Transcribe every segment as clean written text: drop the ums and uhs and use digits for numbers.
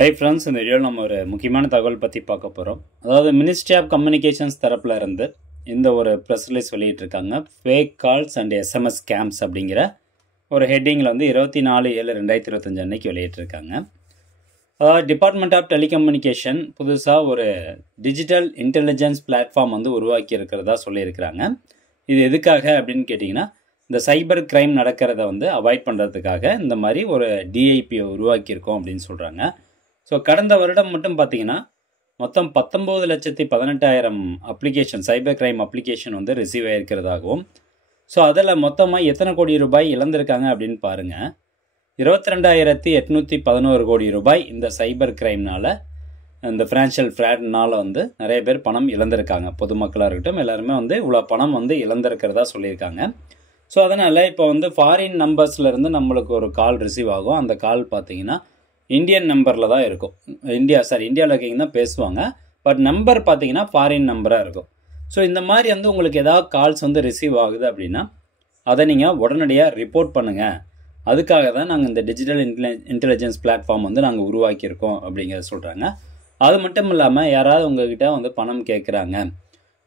Hey friends, இந்த வீடியோவில் நம்ம ஒரு முக்கியமான தகவல் பற்றி பார்க்க போகிறோம். அதாவது மினிஸ்ட்ரி ஆஃப் கம்யூனிகேஷன்ஸ் தரப்பில் இருந்து இந்த ஒரு ப்ரெஸ் ரிலீஸ் வெளியிட்டிருக்காங்க. Fake calls and SMS scams அப்படிங்கிற ஒரு ஹெட்டிங்கில் வந்து 24/7/2025 அன்னைக்கு வெளியிட்டிருக்காங்க. அதாவது டிபார்ட்மெண்ட் ஆஃப் டெலிகம்யூனிகேஷன் புதுசாக ஒரு டிஜிட்டல் இன்டெலிஜென்ஸ் பிளாட்ஃபார்ம் வந்து உருவாக்கி இருக்கிறதா சொல்லியிருக்கிறாங்க. இது எதுக்காக அப்படின்னு கேட்டிங்கன்னா, இந்த சைபர் கிரைம் நடக்கிறத வந்து அவாய்ட் பண்ணுறதுக்காக இந்த மாதிரி ஒரு டிஐபியை உருவாக்கியிருக்கோம் அப்படின்னு சொல்கிறாங்க. ஸோ கடந்த வருடம் மட்டும் பார்த்தீங்கன்னா மொத்தம் 19,18,000 அப்ளிகேஷன் சைபர் கிரைம் அப்ளிகேஷன் வந்து ரிசீவ் ஆகிருக்கிறதாகவும், ஸோ அதில் மொத்தமாக எத்தனை கோடி ரூபாய் இழந்திருக்காங்க அப்படின்னு பாருங்கள். 22,811 கோடி ரூபாய் இந்த சைபர் கிரைம்னால், இந்த ஃபினான்ஷியல் ஃப்ராட்னால் வந்து நிறைய பேர் பணம் இழந்திருக்காங்க. பொதுமக்களாக இருக்கட்டும் எல்லாருமே வந்து இவ்வளோ பணம் வந்து இழந்திருக்கிறதா சொல்லியிருக்காங்க. ஸோ அதனால் இப்போ வந்து ஃபாரின் நம்பர்ஸ்லேருந்து நம்மளுக்கு ஒரு கால் ரிசீவ் ஆகும். அந்த கால் பார்த்தீங்கன்னா இந்தியன் நம்பரில் தான் இருக்கும். இந்தியாவில் இருக்கீங்க தான் பேசுவாங்க, பட் நம்பர் பார்த்தீங்கன்னா ஃபாரின் நம்பராக இருக்கும். ஸோ இந்த மாதிரி வந்து உங்களுக்கு ஏதாவது கால்ஸ் வந்து ரிசீவ் ஆகுது அப்படின்னா அதை நீங்கள் உடனடியாக ரிப்போர்ட் பண்ணுங்கள். அதுக்காக தான் நாங்கள் இந்த டிஜிட்டல் இன்டெலிஜென்ஸ் பிளாட்ஃபார்ம் வந்து நாங்கள் உருவாக்கியிருக்கோம் அப்படிங்கிறத சொல்கிறாங்க. அது மட்டும் இல்லாமல் யாராவது உங்ககிட்ட வந்து பணம் கேட்குறாங்க,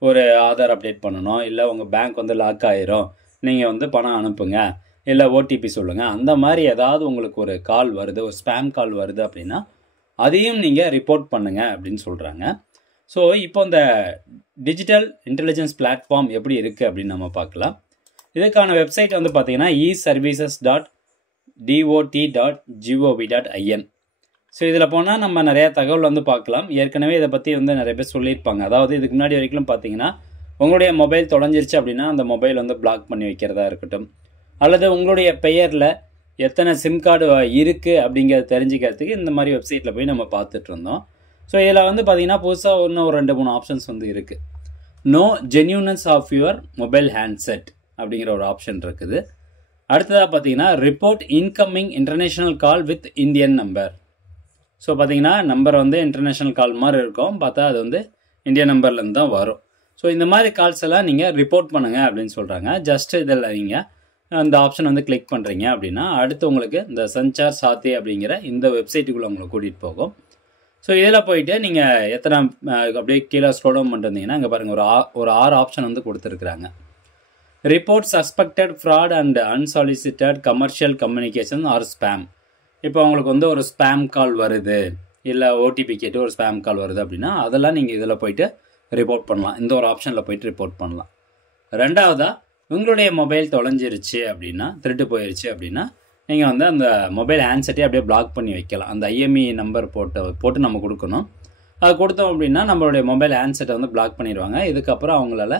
ஒரு ஆதார் அப்டேட் பண்ணணும், இல்லை உங்கள் பேங்க் வந்து லாக் ஆகிரும், நீங்கள் வந்து பணம் அனுப்புங்க, இல்லை ஓடிபி சொல்லுங்கள், அந்த மாதிரி ஏதாவது உங்களுக்கு ஒரு கால் வருது, ஒரு ஸ்பேம் கால் வருது அப்படின்னா அதையும் நீங்கள் ரிப்போர்ட் பண்ணுங்கள் அப்படின்னு சொல்கிறாங்க. ஸோ இப்போ இந்த டிஜிட்டல் இன்டெலிஜென்ஸ் பிளாட்ஃபார்ம் எப்படி இருக்குது அப்படின்னு நம்ம பார்க்கலாம். இதுக்கான வெப்சைட் வந்து பார்த்தீங்கன்னா eservices.dot.gov.in. ஸோ இதில் போனால் நம்ம நிறையா தகவல் வந்து பார்க்கலாம். ஏற்கனவே இதை பற்றி வந்து நிறைய பேர் சொல்லியிருப்பாங்க. அதாவது இதுக்கு முன்னாடி வரைக்கும் பார்த்தீங்கன்னா உங்களுடைய மொபைல் தொலைஞ்சிருச்சு அப்படின்னா அந்த மொபைல் வந்து பிளாக் பண்ணி வைக்கிறதா இருக்கட்டும், அல்லது உங்களுடைய பெயரில் எத்தனை சிம் கார்டு இருக்குது அப்படிங்கிறத தெரிஞ்சுக்கிறதுக்கு இந்த மாதிரி வெப்சைட்டில் போய் நம்ம பார்த்துட்டு இருந்தோம். ஸோ இதில் வந்து பார்த்தீங்கன்னா புதுசாக இன்னும் ஒரு 2-3 ஆப்ஷன்ஸ் வந்து இருக்குது. No genuineness of your mobile handset அப்படிங்கிற ஒரு ஆப்ஷன் இருக்குது. அடுத்ததாக பார்த்தீங்கன்னா report incoming international call with Indian number. So பார்த்தீங்கன்னா நம்பர் வந்து இன்டர்நேஷ்னல் கால் மாதிரி இருக்கும், பார்த்தா அது வந்து இந்தியன் நம்பர்லேருந்து தான் வரும். ஸோ இந்த மாதிரி கால்ஸ் எல்லாம் நீங்கள் ரிப்போர்ட் பண்ணுங்கள் அப்படின்னு சொல்கிறாங்க. ஜஸ்ட் இதில் நீங்கள் அந்த ஆப்ஷன் வந்து கிளிக் பண்ணுறீங்க அப்படின்னா அடுத்து உங்களுக்கு இந்த சஞ்சார் சாத்தி அப்படிங்கிற இந்த வெப்சைட்டுக்குள்ளே உங்களை கூட்டிகிட்டு போகும். ஸோ இதில் போயிட்டு நீங்கள் எத்தனை அப்படியே கீழே ஸ்க்ரோல் டவுன் பண்ணிட்டு வந்தீங்கன்னா இங்கே பாருங்கள் ஒரு 6 ஆப்ஷன் வந்து கொடுத்துருக்குறாங்க. Report suspected fraud and unsolicited commercial communication or spam. இப்போ உங்களுக்கு வந்து ஒரு ஸ்பேம் கால் வருது, இல்லை ஓடிபி கேட்டு ஒரு ஸ்பேம் கால் வருது அப்படின்னா அதெல்லாம் நீங்கள் இதில் போயிட்டு ரிப்போர்ட் பண்ணலாம். இந்த ஒரு ஆப்ஷனில் போயிட்டு ரிப்போர்ட் பண்ணலாம். ரெண்டாவதாக உங்களுடைய மொபைல் தொலைஞ்சிருச்சு அப்படின்னா, திருட்டு போயிடுச்சு அப்படின்னா நீங்கள் வந்து அந்த மொபைல் ஹேண்ட்செட்டே அப்படியே பிளாக் பண்ணி வைக்கலாம். அந்த ஐஎம்இ நம்பர் போட்டு நம்ம கொடுக்கணும். அது கொடுத்தோம் அப்படின்னா நம்மளுடைய மொபைல் ஹேண்ட்செட்டை வந்து பிளாக் பண்ணிடுவாங்க. இதுக்கப்புறம் அவங்களால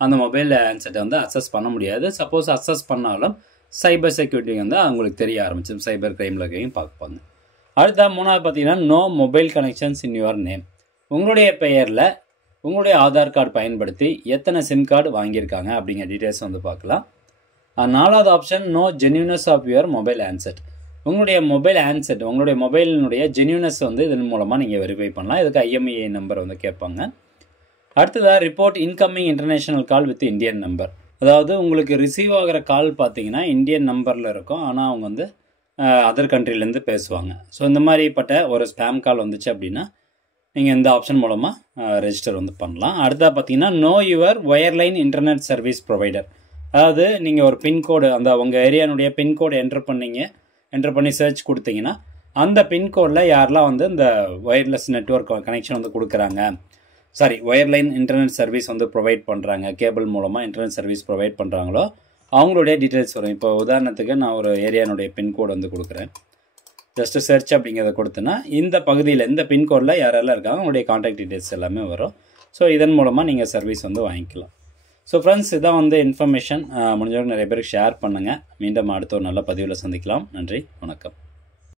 அந்த மொபைல் ஹேண்ட்செட்டை வந்து அக்சஸ் பண்ண முடியாது. சப்போஸ் அக்சஸ் பண்ணாலும் சைபர் செக்யூரிட்டி வந்து அவங்களுக்கு தெரிய ஆரம்பிச்சு சைபர் கிரைமில் இருக்கையும் பார்ப்பாங்க. அடுத்த 3வது பார்த்தீங்கன்னா no mobile connections in your name. உங்களுடைய பெயரில் உங்களுடைய ஆதார் கார்டு பயன்படுத்தி எத்தனை சிம் கார்டு வாங்கியிருக்காங்க அப்படிங்கிற டீட்டெயில்ஸ் வந்து பார்க்கலாம். 4வது option no genuineness of your mobile handset. உங்களுடைய மொபைல் ஹேண்ட்செட் உங்களுடைய மொபைலினுடைய ஜென்யூனஸ் வந்து இதன் மூலமாக நீங்கள் வெரிஃபை பண்ணலாம். இதுக்கு ஐஎம்இஐ நம்பர் வந்து கேட்பாங்க. அடுத்ததாக report incoming international call with Indian number. அதாவது உங்களுக்கு ரிசீவ் ஆகிற கால் பார்த்தீங்கன்னா இந்தியன் நம்பரில் இருக்கும், ஆனால் அவங்க வந்து அதர் கண்ட்ரிலேருந்து பேசுவாங்க. ஸோ இந்த மாதிரிப்பட்ட ஒரு ஸ்பேம் கால் வந்துச்சு அப்படின்னா நீங்கள் இந்த ஆப்ஷன் மூலமாக ரெஜிஸ்டர் வந்து பண்ணலாம். அடுத்ததாக பார்த்தீங்கன்னா know your wireline internet service provider. அதாவது நீங்கள் ஒரு பின்கோடு அந்த உங்கள் ஏரியானுடைய பின்கோடு என்டர் பண்ணி சர்ச் கொடுத்தீங்கன்னா அந்த பின்கோடில் யாரெல்லாம் வந்து இந்த ஒயர்லெஸ் நெட்வொர்க் கனெக்ஷன் வந்து கொடுக்குறாங்க, ஒயர்லைன் இன்டர்நெட் சர்வீஸ் வந்து ப்ரொவைட் பண்ணுறாங்க, கேபிள் மூலமாக இன்டர்நெட் சர்வீஸ் ப்ரொவைட் பண்ணுறாங்களோ அவங்களுடைய டீட்டெயில்ஸ் வரும். இப்போ உதாரணத்துக்கு நான் ஒரு ஏரியானுடைய பின்கோடு வந்து கொடுக்குறேன். ஜஸ்ட்டு சர்ச் அப்படிங்கிறத கொடுத்தோன்னா இந்த பகுதியில் இந்த பின்கோடில் யாரெல்லாம் இருக்காங்க அவங்களுடைய கான்டாக்ட் டீட்டெயில்ஸ் எல்லாமே வரும். ஸோ இதன் மூலமாக நீங்கள் சர்வீஸ் வந்து வாங்கிக்கலாம். ஸோ ஃப்ரெண்ட்ஸ், இதான் வந்து இன்ஃபர்மேஷன். முடிஞ்சவங்க நிறைய பேருக்கு ஷேர் பண்ணுங்கள். மீண்டும் அடுத்த ஒரு நல்ல பதிவில் சந்திக்கலாம். நன்றி, வணக்கம்.